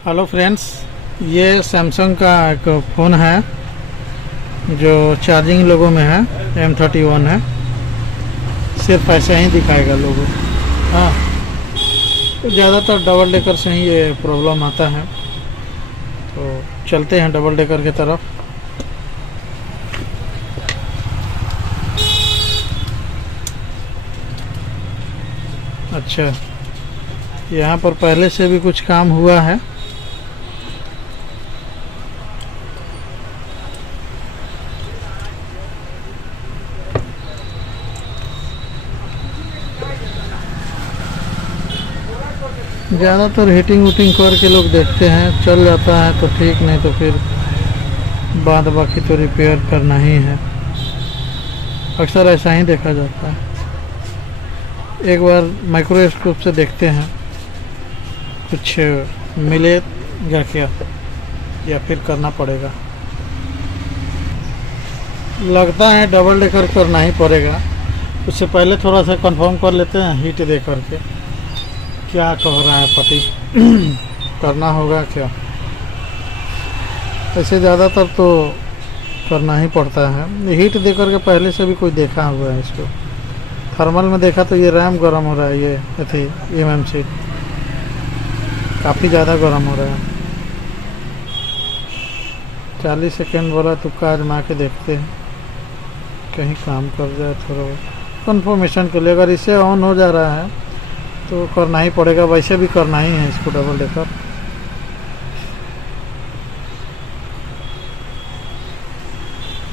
Hello friends, ये Samsung का एक फ़ोन है जो चार्जिंग लोगो में है। M31 है, सिर्फ ऐसा ही दिखाएगा लोगो। हाँ, तो ज़्यादातर डबल डेकर से ही ये प्रॉब्लम आता है। तो चलते हैं डबल डेकर की तरफ। अच्छा, यहाँ पर पहले से भी कुछ काम हुआ है। ज़्यादातर हीटिंग वूटिंग करके लोग देखते हैं, चल जाता है तो ठीक, नहीं तो फिर बाद बाकी तो रिपेयर करना ही है। अक्सर ऐसा ही देखा जाता है। एक बार माइक्रोस्कोप से देखते हैं कुछ मिले या फिर करना पड़ेगा। लगता है डबल डेकर करना ही पड़ेगा। उससे पहले थोड़ा सा कंफर्म कर लेते हैं हीट दे करके क्या कह रहा है पति। करना होगा क्या? ऐसे ज़्यादातर तो करना ही पड़ता है। हीट दे करके पहले से भी कोई देखा हुआ है इसको। थर्मल में देखा तो ये रैम गर्म हो रहा है, ये थी MMC काफ़ी ज़्यादा गर्म हो रहा है। 40 सेकेंड वाला तुक्का आजमा के देखते हैं, कहीं काम कर जाए थोड़ा कंफर्मेशन के लिए। अगर इससे ऑन हो जा रहा है तो करना ही पड़ेगा, वैसे भी करना ही है इसको double decker.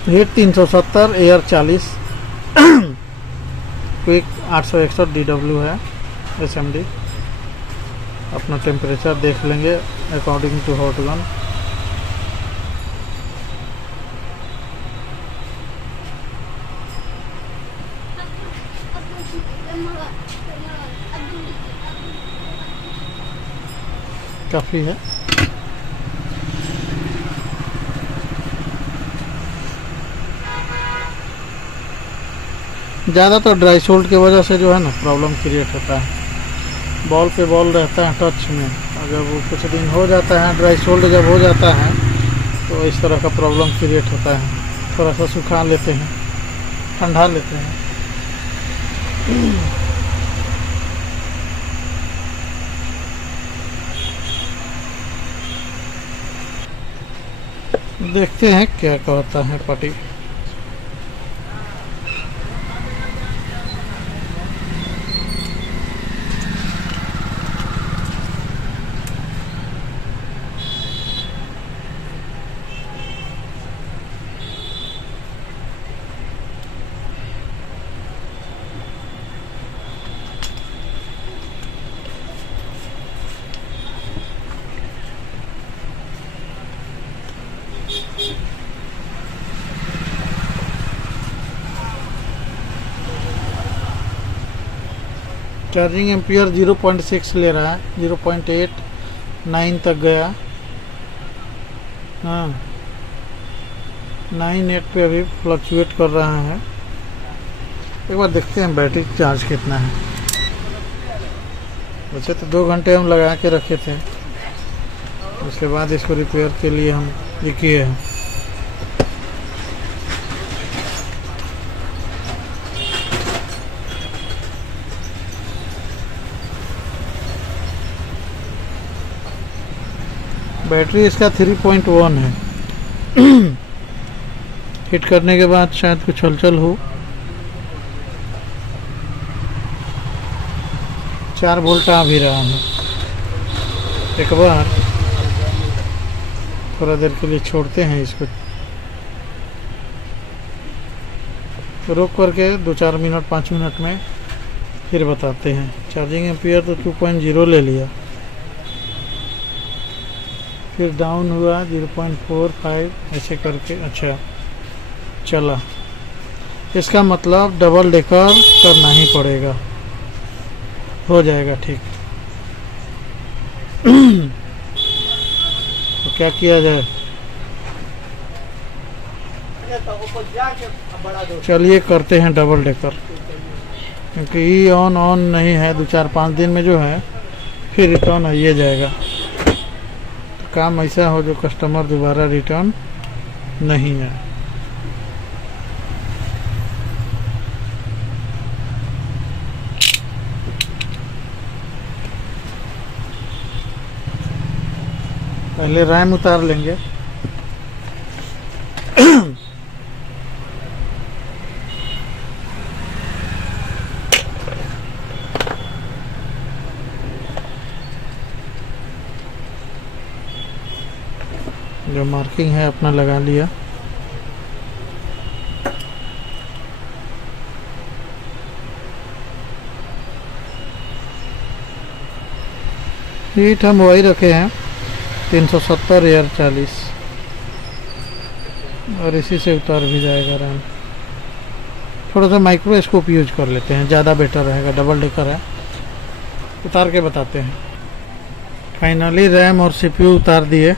Heat 370, air 40, quick 861 DW है SMD। अपना टेम्परेचर देख लेंगे अकॉर्डिंग टू हॉट गन। काफ़ी है। ज़्यादातर ड्राई सोल्ट की वजह से जो है ना प्रॉब्लम क्रिएट होता है। बॉल पे बॉल रहता है टच में, अगर वो कुछ दिन हो जाता है, ड्राई सोल्ट जब हो जाता है तो इस तरह का प्रॉब्लम क्रिएट होता है। थोड़ा सा सुखा लेते हैं, ठंडा लेते हैं। देखते हैं क्या कहता है पार्टी। चार्जिंग एम्पियर 0.6 ले रहा है, 0.8, 9 तक गया। हाँ, 9.8 पे अभी फ्लक्चुएट कर रहा है। एक बार देखते हैं बैटरी चार्ज कितना है। वैसे तो 2 घंटे हम लगा के रखे थे, उसके बाद इसको रिपेयर के लिए हम ये किए हैं। बैटरी इसका 3.1 है। हिट करने के बाद शायद कुछ हलचल हो। 4 वोल्ट आ भी रहा है। एक बार थोड़ा देर के लिए छोड़ते हैं इसको, रोक करके 2-4 मिनट 5 मिनट में फिर बताते हैं। चार्जिंग एम्पियर तो 2.0 ले लिया, फिर डाउन हुआ 0.45 ऐसे करके। अच्छा चला, इसका मतलब डबल डेकर करना ही पड़ेगा, हो जाएगा ठीक। तो क्या किया जाए? चलिए करते हैं डबल डेकर, क्योंकि ये ऑन नहीं है। 2-4-5 दिन में जो है फिर रिटर्न आइए जाएगा। काम ऐसा हो जो कस्टमर दोबारा रिटर्न नहीं आए। पहले रैम उतार लेंगे। जो मार्किंग है अपना लगा लिया। हीट हम वही रखे हैं 370 एयर 40 और इसी से उतार भी जाएगा रैम। थोड़ा सा माइक्रोस्कोप यूज कर लेते हैं, ज़्यादा बेटर रहेगा। डबल डेकर है, उतार के बताते हैं। फाइनली रैम और सीपीयू उतार दिए।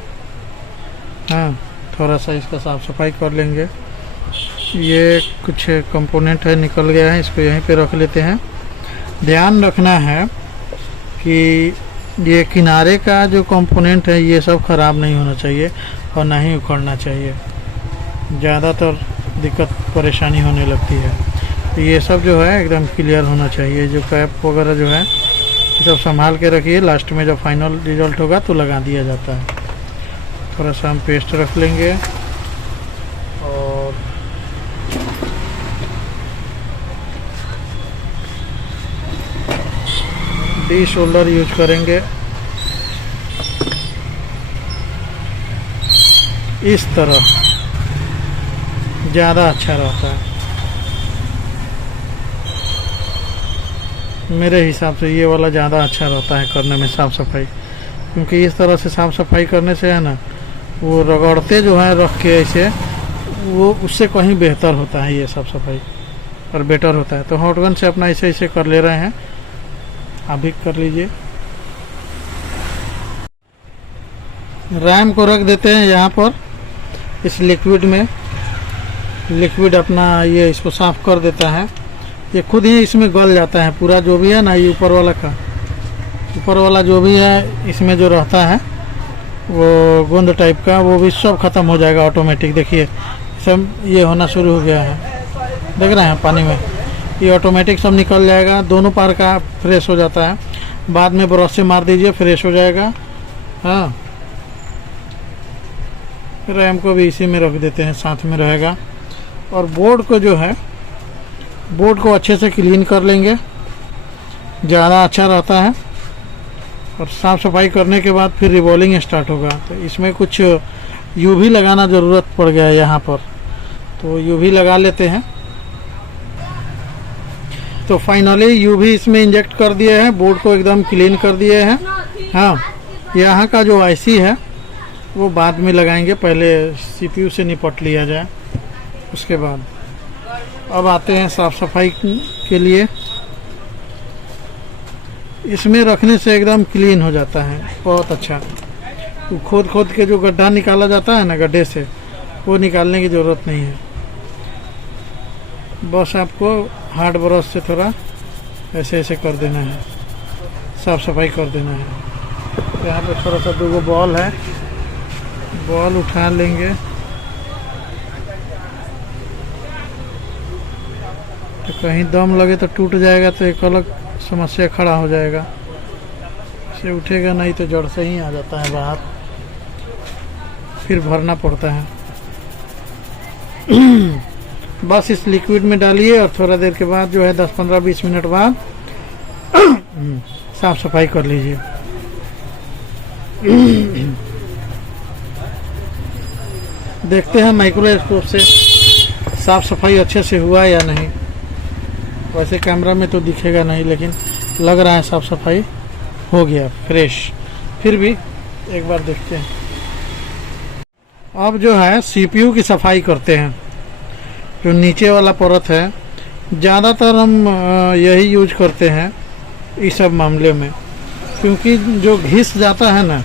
हाँ, थोड़ा सा इसका साफ़ सफाई कर लेंगे। ये कुछ कंपोनेंट है निकल गया है, इसको यहीं पे रख लेते हैं। ध्यान रखना है कि ये किनारे का जो कंपोनेंट है ये सब ख़राब नहीं होना चाहिए और ना ही उखड़ना चाहिए। ज़्यादातर दिक्कत परेशानी होने लगती है। तो ये सब जो है एकदम क्लियर होना चाहिए। जो कैप वगैरह जो है ये सब संभाल के रखिए। लास्ट में जब फाइनल रिजल्ट होगा तो लगा दिया जाता है। थोड़ा सा हम पेस्ट रख लेंगे और डी शोल्डर यूज करेंगे। इस तरह ज़्यादा अच्छा रहता है मेरे हिसाब से। ये वाला ज़्यादा अच्छा रहता है करने में साफ़ सफाई, क्योंकि इस तरह से साफ़ सफाई करने से है ना, वो रगड़ते जो है रख के ऐसे, वो उससे कहीं बेहतर होता है ये साफ़ सफाई और बेटर होता है। तो हॉटगन से अपना ऐसे ऐसे कर ले रहे हैं, आप भी कर लीजिए। रैम को रख देते हैं यहाँ पर इस लिक्विड में। लिक्विड अपना ये इसको साफ़ कर देता है। ये खुद ही इसमें गल जाता है पूरा, जो भी है ना, ये ऊपर वाला का, ऊपर वाला जो भी है इसमें जो रहता है वो गोंद टाइप का, वो भी सब खत्म हो जाएगा ऑटोमेटिक। देखिए सब ये होना शुरू हो गया है, देख रहे हैं पानी में, ये ऑटोमेटिक सब निकल जाएगा। दोनों पार का फ्रेश हो जाता है। बाद में ब्रश से मार दीजिए, फ्रेश हो जाएगा। हाँ, रैम को भी इसी में रख देते हैं, साथ में रहेगा। और बोर्ड को जो है, बोर्ड को अच्छे से क्लीन कर लेंगे, ज़्यादा अच्छा रहता है। और साफ़ सफाई करने के बाद फिर रिवॉल्विंग स्टार्ट होगा। तो इसमें कुछ यूवी लगाना ज़रूरत पड़ गया है यहाँ पर, तो यूवी लगा लेते हैं। तो फाइनली यूवी इसमें इंजेक्ट कर दिए हैं, बोर्ड को एकदम क्लीन कर दिए हैं। हाँ, यहाँ का जो आईसी है वो बाद में लगाएंगे, पहले सीपीयू से निपट लिया जाए उसके बाद। अब आते हैं साफ़ सफाई के लिए। इसमें रखने से एकदम क्लीन हो जाता है, बहुत अच्छा। खोद खोद के जो गड्ढा निकाला जाता है ना, गड्ढे से, वो निकालने की ज़रूरत नहीं है। बस आपको हार्ड ब्रश से थोड़ा ऐसे ऐसे कर देना है, साफ़ सफाई कर देना है। यहाँ पे थोड़ा सा 2 बॉल है, बॉल उठा लेंगे। तो कहीं दम लगे तो टूट जाएगा, तो एक अलग समस्या खड़ा हो जाएगा। इसे उठेगा नहीं तो जड़ से ही आ जाता है बाहर, फिर भरना पड़ता है। बस इस लिक्विड में डालिए और थोड़ा देर के बाद जो है 10-15-20 मिनट बाद साफ सफाई कर लीजिए। देखते हैं माइक्रोस्कोप से साफ सफाई अच्छे से हुआ या नहीं। वैसे कैमरा में तो दिखेगा नहीं, लेकिन लग रहा है साफ सफाई हो गया, फ्रेश। फिर भी एक बार देखते हैं। अब जो है सीपीयू की सफाई करते हैं। जो नीचे वाला परत है, ज़्यादातर हम यही यूज करते हैं इस सब मामले में, क्योंकि जो घिस जाता है ना,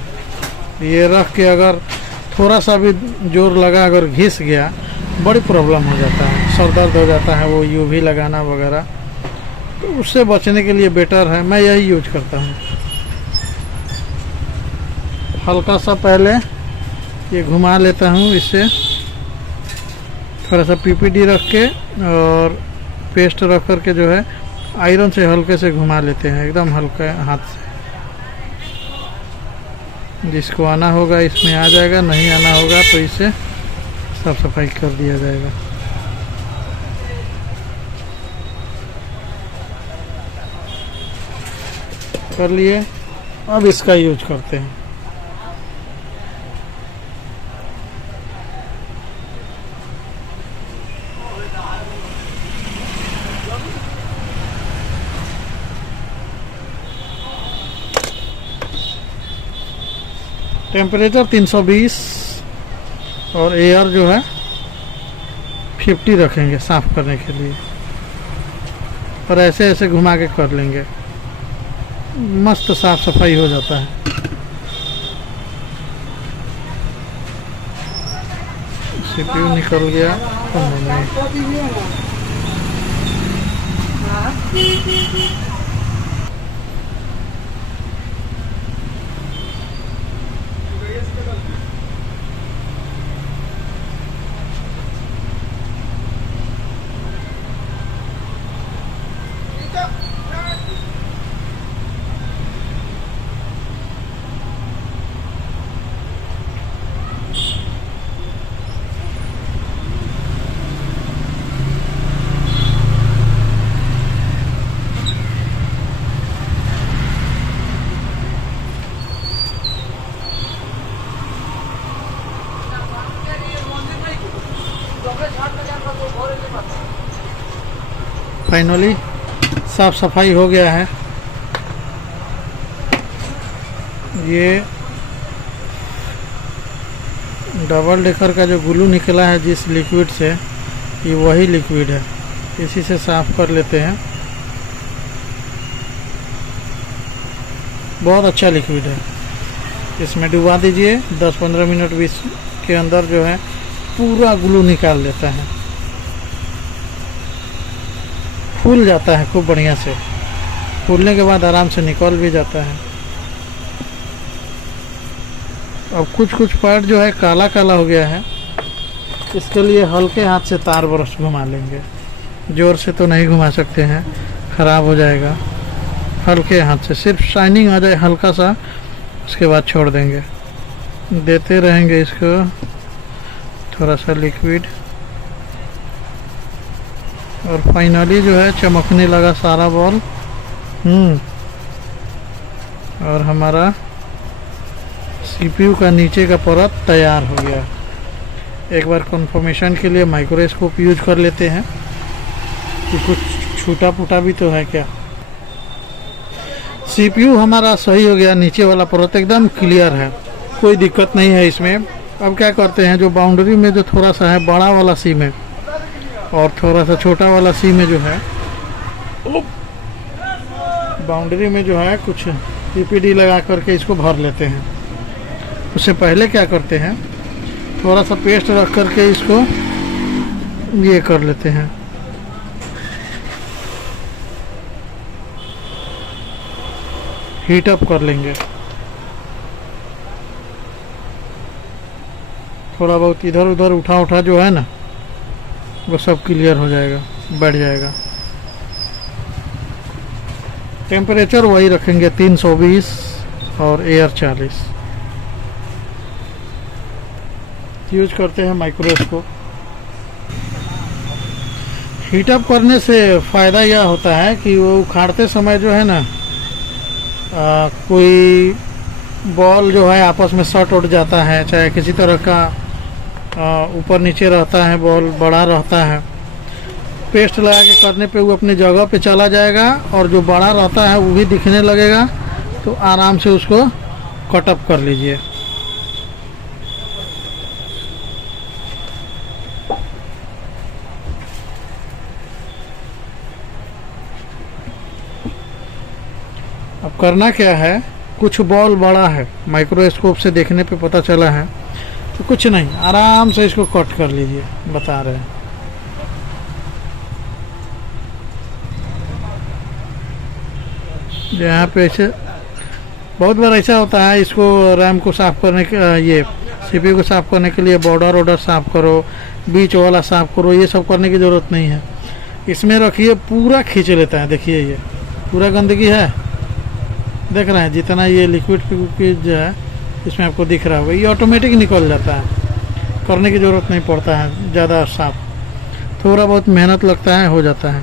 ये रख के अगर थोड़ा सा भी जोर लगा, अगर घिस गया, बड़ी प्रॉब्लम हो जाता है, सर दर्द हो जाता है। वो यूवी लगाना वगैरह, तो उससे बचने के लिए बेटर है, मैं यही यूज करता हूँ। हल्का सा पहले ये घुमा लेता हूँ इससे, थोड़ा सा पीपीडी रख के और पेस्ट रख कर के जो है आयरन से हल्के से घुमा लेते हैं, एकदम हल्का हाथ से। जिसको आना होगा इसमें आ जाएगा, नहीं आना होगा तो इससे साफ सफाई कर दिया जाएगा। कर लिए, अब इसका यूज करते हैं। टेम्परेचर 320 और एयर जो है 50 रखेंगे साफ करने के लिए, और ऐसे ऐसे घुमा के कर लेंगे, मस्त साफ सफाई हो जाता है। सीपीयू निकल गया तो नहीं। फाइनली साफ सफाई हो गया है। ये डबल डेकर का जो ग्लू निकला है जिस लिक्विड से, ये वही लिक्विड है, इसी से साफ कर लेते हैं। बहुत अच्छा लिक्विड है, इसमें डुबा दीजिए 10-15 मिनट 20 के अंदर जो है पूरा ग्लू निकाल लेता है, फूल जाता है खूब बढ़िया से। फूलने के बाद आराम से निकल भी जाता है। अब कुछ पार्ट जो है काला काला हो गया है, इसके लिए हल्के हाथ से तार ब्रश घुमा लेंगे, जोर से तो नहीं घुमा सकते हैं, ख़राब हो जाएगा। हल्के हाथ से सिर्फ शाइनिंग आ जाए हल्का सा, उसके बाद छोड़ देंगे। देते रहेंगे इसको थोड़ा सा लिक्विड, और फाइनली जो है चमकने लगा सारा बॉल। और हमारा सीपीयू का नीचे का परत तैयार हो गया। एक बार कंफर्मेशन के लिए माइक्रोस्कोप यूज कर लेते हैं कि कुछ छूटा फूटा भी तो है क्या। सीपीयू हमारा सही हो गया, नीचे वाला परत एकदम क्लियर है, कोई दिक्कत नहीं है इसमें। अब क्या करते हैं, जो बाउंड्री में जो थोड़ा सा है बड़ा वाला सीम है और थोड़ा सा छोटा वाला सीम में जो है, बाउंड्री में जो है कुछ पीपीडी लगा करके इसको भर लेते हैं। उससे पहले क्या करते हैं, थोड़ा सा पेस्ट रख करके इसको ये कर लेते हैं। हीट अप कर लेंगे, थोड़ा बहुत इधर उधर उठा जो है ना वो सब क्लियर हो जाएगा, बढ़ जाएगा। टेम्परेचर वही रखेंगे 320 और एयर 40। यूज करते हैं माइक्रोस्कोप। हीटअप करने से फ़ायदा यह होता है कि वो उखाड़ते समय जो है ना कोई बॉल जो है आपस में शॉर्ट उठ जाता है, चाहे किसी तरह का ऊपर नीचे रहता है, बॉल बड़ा रहता है, पेस्ट लगा के करने पे वो अपनी जगह पे चला जाएगा, और जो बड़ा रहता है वो भी दिखने लगेगा। तो आराम से उसको कटअप कर लीजिए। अब करना क्या है, कुछ बॉल बड़ा है, माइक्रोस्कोप से देखने पे पता चला है, तो कुछ नहीं, आराम से इसको कट कर लीजिए, बता रहे हैं। यहाँ पे ऐसे बहुत बार ऐसा होता है, इसको रैम को साफ़ करने के ये सीपीयू को साफ़ करने के लिए बॉर्डर वॉर्डर साफ़ करो, बीच वाला साफ़ करो, ये सब करने की ज़रूरत नहीं है। इसमें रखिए, पूरा खींच लेता है। देखिए ये पूरा गंदगी है, देख रहे हैं जितना ये लिक्विड जो है इसमें आपको दिख रहा होगा, ये ऑटोमेटिक निकल जाता है, करने की ज़रूरत नहीं पड़ता है ज़्यादा साफ। थोड़ा बहुत मेहनत लगता है, हो जाता है।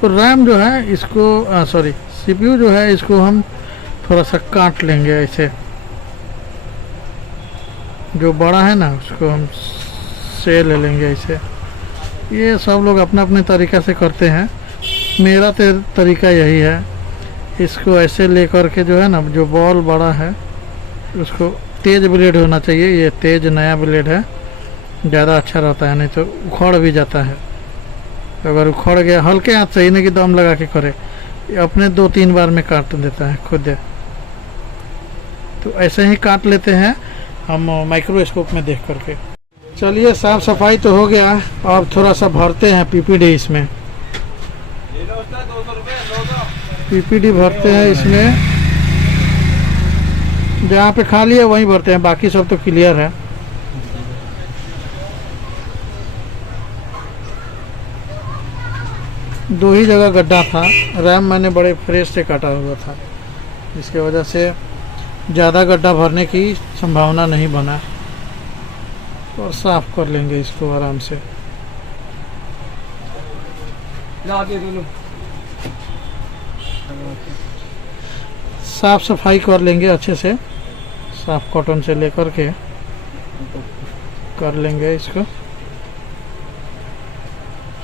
तो रैम जो है इसको सॉरी सीपीयू जो है इसको हम थोड़ा सा काट लेंगे ऐसे, जो बड़ा है ना उसको हम से ले लेंगे ऐसे। ये सब लोग अपने अपने तरीक़ा से करते हैं, मेरा तरीका यही है। इसको ऐसे ले करके जो है ना, जो बॉल बड़ा है उसको, तेज़ ब्लेड होना चाहिए, ये तेज़ नया ब्लेड है, ज़्यादा अच्छा रहता है, नहीं तो उखड़ भी जाता है। अगर उखड़ गया हल्के हाथ से ही, नहीं कि दम लगा के करे, अपने 2-3 बार में काट देता है खुद। तो ऐसे ही काट लेते हैं हम माइक्रोस्कोप में देख करके। चलिए साफ़ सफाई तो हो गया, अब थोड़ा सा भरते हैं पीपीडी इसमें। पीपीडी भरते हैं इसमें, जहाँ पे खाली है वहीं भरते हैं, बाकी सब तो क्लियर है। दो ही जगह गड्ढा था, रैम मैंने बड़े फ्रेश से काटा हुआ था, इसके वजह से ज़्यादा गड्ढा भरने की संभावना नहीं बना। और साफ़ कर लेंगे इसको आराम से। साफ़ सफाई कर लेंगे अच्छे से, साफ कॉटन से लेकर के कर लेंगे इसको,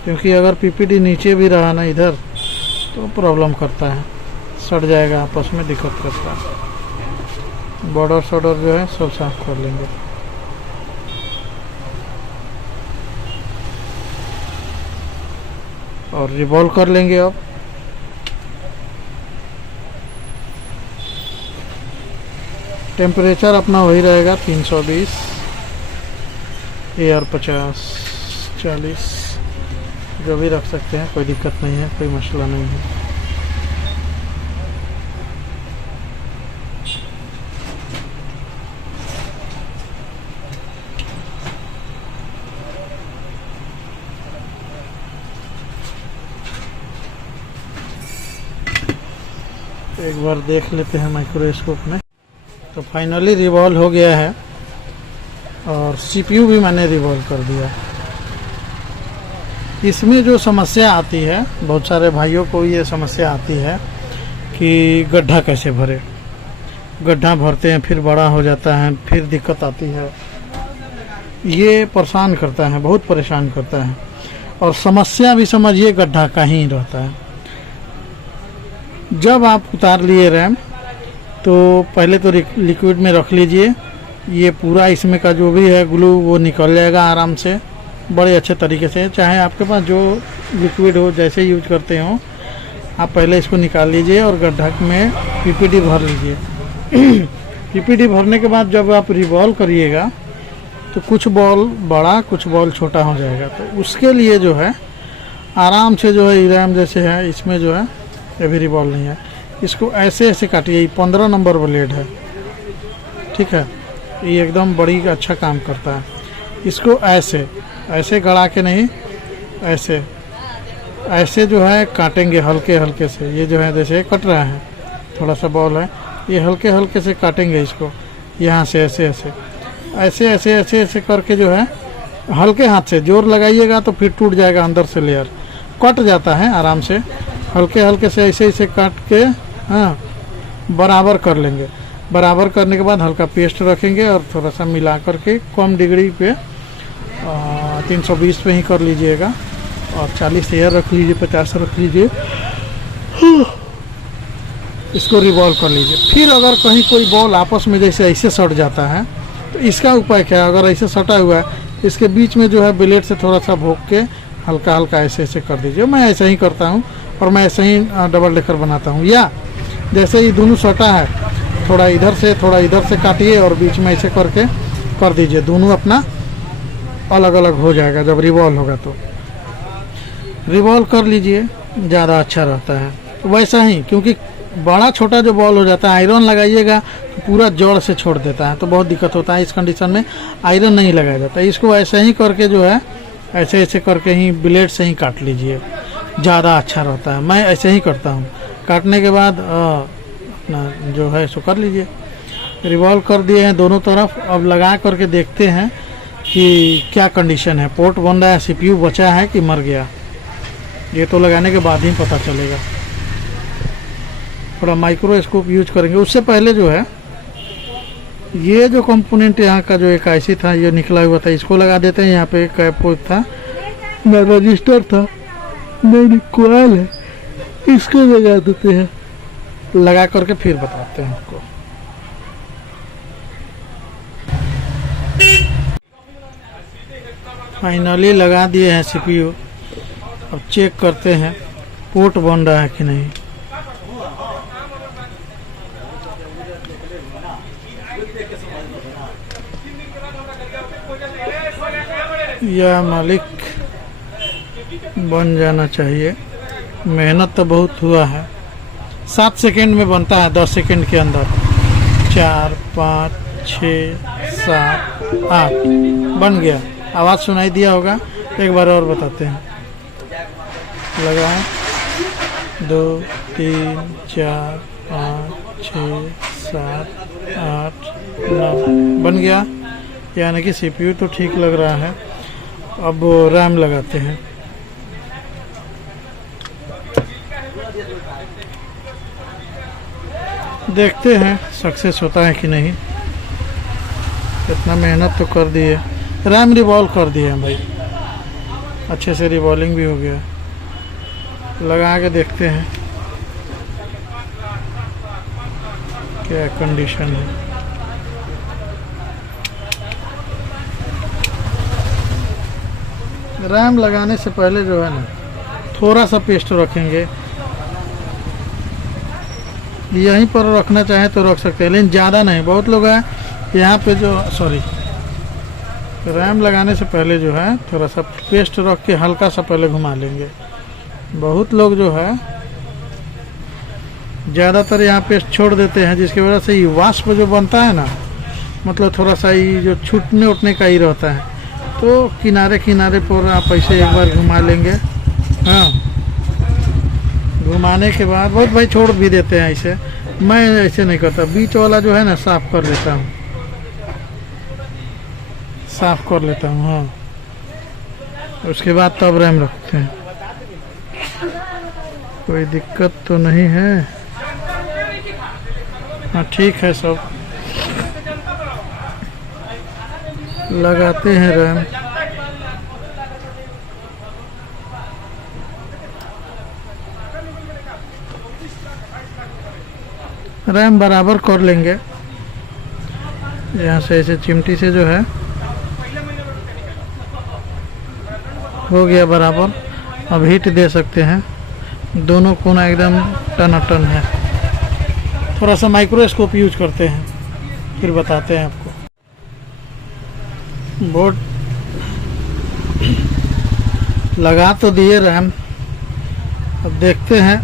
क्योंकि अगर पीपीडी नीचे भी रहा ना इधर तो प्रॉब्लम करता है, सड़ जाएगा, आपस में दिक्कत करता है। बॉर्डर शॉर्डर जो है सब साफ कर लेंगे। और रिवॉल्व कर लेंगे। अब टेम्परेचर अपना वही रहेगा 320, एयर 50, 40, जो भी रख सकते हैं, कोई दिक्कत नहीं है, कोई मसला नहीं है। एक बार देख लेते हैं माइक्रोस्कोप में। तो फाइनली रिवॉल्व हो गया है, और सीपीयू भी मैंने रिवॉल्व कर दिया। इसमें जो समस्या आती है, बहुत सारे भाइयों को ये समस्या आती है कि गड्ढा कैसे भरे। गड्ढा भरते हैं फिर बड़ा हो जाता है, फिर दिक्कत आती है। ये परेशान करता है, बहुत परेशान करता है। और समस्या भी समझिए गड्ढा का ही रहता है। जब आप उतार लिए रैम, तो पहले तो लिक्विड में रख लीजिए। ये पूरा इसमें का जो भी है ग्लू वो निकल जाएगा आराम से, बड़े अच्छे तरीके से। चाहे आपके पास जो लिक्विड हो, जैसे यूज करते हो, आप पहले इसको निकाल लीजिए और गड्ढा में पीपीडी भर लीजिए। पीपीडी भरने के बाद जब आप रिवॉल्व करिएगा तो कुछ बॉल बड़ा, कुछ बॉल छोटा हो जाएगा। तो उसके लिए जो है आराम से जो है रैम जैसे है, इसमें जो है ये भी रिवॉल्व नहीं है, इसको ऐसे ऐसे काटिए। 15 नंबर ब्लेड है, ठीक है, ये एकदम बड़ी अच्छा काम करता है। इसको ऐसे ऐसे गड़ा के नहीं, ऐसे ऐसे जो है काटेंगे हल्के हल्के से। ये जो है जैसे कट रहा है, थोड़ा सा बॉल है, ये हल्के हल्के से काटेंगे इसको, यहाँ से ऐसे ऐसे ऐसे ऐसे ऐसे ऐसे करके जो है हल्के हाथ से। जोर लगाइएगा तो फिर टूट जाएगा अंदर से, लेयर कट जाता है आराम से। हल्के हल्के से ऐसे ऐसे काट के हाँ बराबर कर लेंगे। बराबर करने के बाद हल्का पेस्ट रखेंगे और थोड़ा सा मिला करके कम डिग्री पे 320 पे ही कर लीजिएगा, और 40 एयर रख लीजिए, 50 रख लीजिए। इसको रिवॉल्व कर लीजिए। फिर अगर कहीं कोई बॉल आपस में जैसे ऐसे सट जाता है तो इसका उपाय क्या है? अगर ऐसे सटा हुआ है, इसके बीच में जो है ब्लेड से थोड़ा सा भोंक के हल्का हल्का ऐसे ऐसे कर दीजिए। मैं ऐसे ही करता हूँ, और मैं ऐसे ही डबल डेकर बनाता हूँ। या जैसे ये दोनों सटा है, थोड़ा इधर से काटिए और बीच में ऐसे करके कर दीजिए। दोनों अपना अलग अलग हो जाएगा जब रिवॉल्व होगा। तो रिवॉल्व कर लीजिए, ज़्यादा अच्छा रहता है। वैसा ही, क्योंकि बड़ा छोटा जो बॉल हो जाता है आयरन लगाइएगा तो पूरा जड़ से छोड़ देता है, तो बहुत दिक्कत होता है। इस कंडीशन में आयरन नहीं लगाया जाता। इसको ऐसे ही करके जो है ऐसे ऐसे करके ही ब्लेड से ही काट लीजिए, ज़्यादा अच्छा रहता है। मैं ऐसे ही करता हूँ। काटने के बाद अपना जो है सो कर लीजिए। रिवॉल्व कर दिए हैं दोनों तरफ। अब लगा करके देखते हैं कि क्या कंडीशन है, पोर्ट बन रहा है, सीपीयू बचा है कि मर गया। ये तो लगाने के बाद ही पता चलेगा। थोड़ा माइक्रोस्कोप यूज करेंगे। उससे पहले जो है ये जो कंपोनेंट यहाँ का जो एक आईसी था ये निकला हुआ था, इसको लगा देते हैं। यहाँ पे एक कैपोज था, न रजिस्टर था, नहीं कोयल है, इसको लगा देते हैं। लगा करके फिर बताते हैं आपको। फाइनली लगा दिए हैं सीपीयू। अब चेक करते हैं पोर्ट बन रहा है कि नहीं। यह मालिक बन जाना चाहिए। मेहनत तो बहुत हुआ है। 7 सेकेंड में बनता है, 10 सेकेंड के अंदर। 4 5 6 7 8 बन गया। आवाज़ सुनाई दिया होगा। एक बार और बताते हैं। लगाएं 2 3 4 5 6 7 8 9 बन गया। यानी कि सीपीयू तो ठीक लग रहा है। अब रैम लगाते हैं। देखते हैं सक्सेस होता है कि नहीं। इतना मेहनत तो कर दिए। रैम रिवॉल्व कर दिए हैं भाई, अच्छे से रिवॉल्विंग भी हो गया। लगा के देखते हैं क्या कंडीशन है। रैम लगाने से पहले जो है ना थोड़ा सा पेस्ट रखेंगे। यहीं पर रखना चाहे तो रख सकते हैं, लेकिन ज़्यादा नहीं। बहुत लोग हैं यहाँ पे जो रैम लगाने से पहले जो है थोड़ा सा पेस्ट रख के हल्का सा पहले घुमा लेंगे। बहुत लोग जो है ज़्यादातर यहाँ पेस्ट छोड़ देते हैं, जिसकी वजह से ये वाष्प जो बनता है ना, मतलब थोड़ा सा ये जो छूटने उठने का ही रहता है। तो किनारे किनारे पर आप ऐसे एक बार घुमा लेंगे। हाँ, घुमाने के बाद बहुत भाई छोड़ भी देते हैं ऐसे। मैं ऐसे नहीं करता, बीच वाला जो है ना साफ कर लेता हूँ, साफ कर लेता हूँ। हाँ, उसके बाद तब रैम रखते हैं। कोई दिक्कत तो नहीं है। हाँ ठीक है, सब लगाते हैं रैम। रैम बराबर कर लेंगे यहाँ से, ऐसे चिमटी से जो है हो गया बराबर। अब हीट दे सकते हैं। दोनों कोना एकदम टनाटन है। थोड़ा सा माइक्रोस्कोप यूज करते हैं, फिर बताते हैं आपको। बोर्ड लगा तो दिए रैम। अब देखते हैं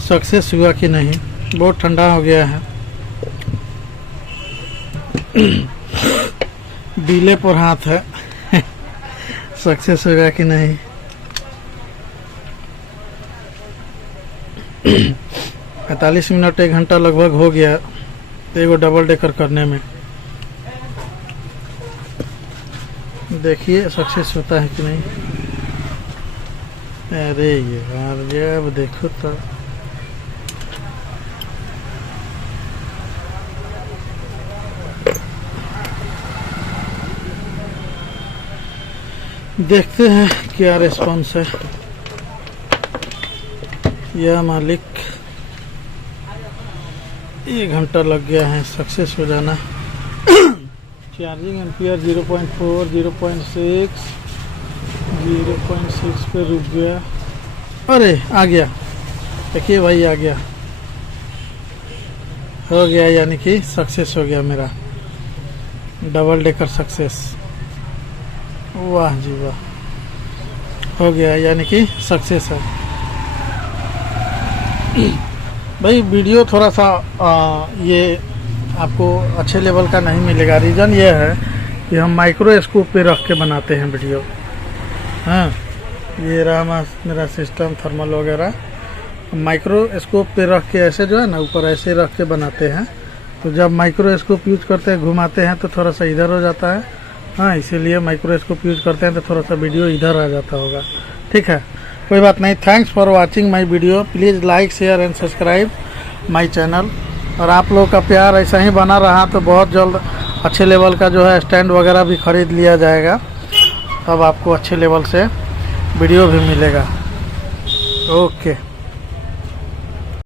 सक्सेस हुआ कि नहीं। बहुत ठंडा हो गया है। डीले पर हाथ है। सक्सेस होगा कि नहीं। 45 मिनट 1 घंटा लगभग हो गया एगो डबल डेकर करने में। देखिए सक्सेस होता है कि नहीं। अरे यार जब देखो तो देखते हैं क्या रिस्पॉन्स है। यह मालिक 1 घंटा लग गया है सक्सेस हो जाना। चार्जिंग एम्पियर 0.4 0.6 पे रुक गया। अरे आ गया, देखिए भाई आ गया, हो गया। यानी कि सक्सेस हो गया मेरा डबल डेकर सक्सेस। वाह जी वाह, हो गया यानी कि सक्सेस है। भाई वीडियो थोड़ा सा ये आपको अच्छे लेवल का नहीं मिलेगा। रीज़न ये है कि हम माइक्रोस्कोप पे रख के बनाते हैं वीडियो। हाँ, ये रहा मेरा सिस्टम थर्मल वगैरह, माइक्रोस्कोप पे रख के ऐसे जो है ना ऊपर ऐसे रख के बनाते हैं। तो जब माइक्रोस्कोप यूज करते हैं घुमाते हैं तो थोड़ा सा इधर हो जाता है। हाँ, इसीलिए माइक्रोस्कोप यूज करते हैं तो थोड़ा सा वीडियो इधर आ जाता होगा। ठीक है, कोई बात नहीं। Thanks for watching my video. Please like share and subscribe my channel. और आप लोगों का प्यार ऐसा ही बना रहा तो बहुत जल्द अच्छे लेवल का जो है स्टैंड वगैरह भी ख़रीद लिया जाएगा। तब आपको अच्छे लेवल से वीडियो भी मिलेगा। ओके।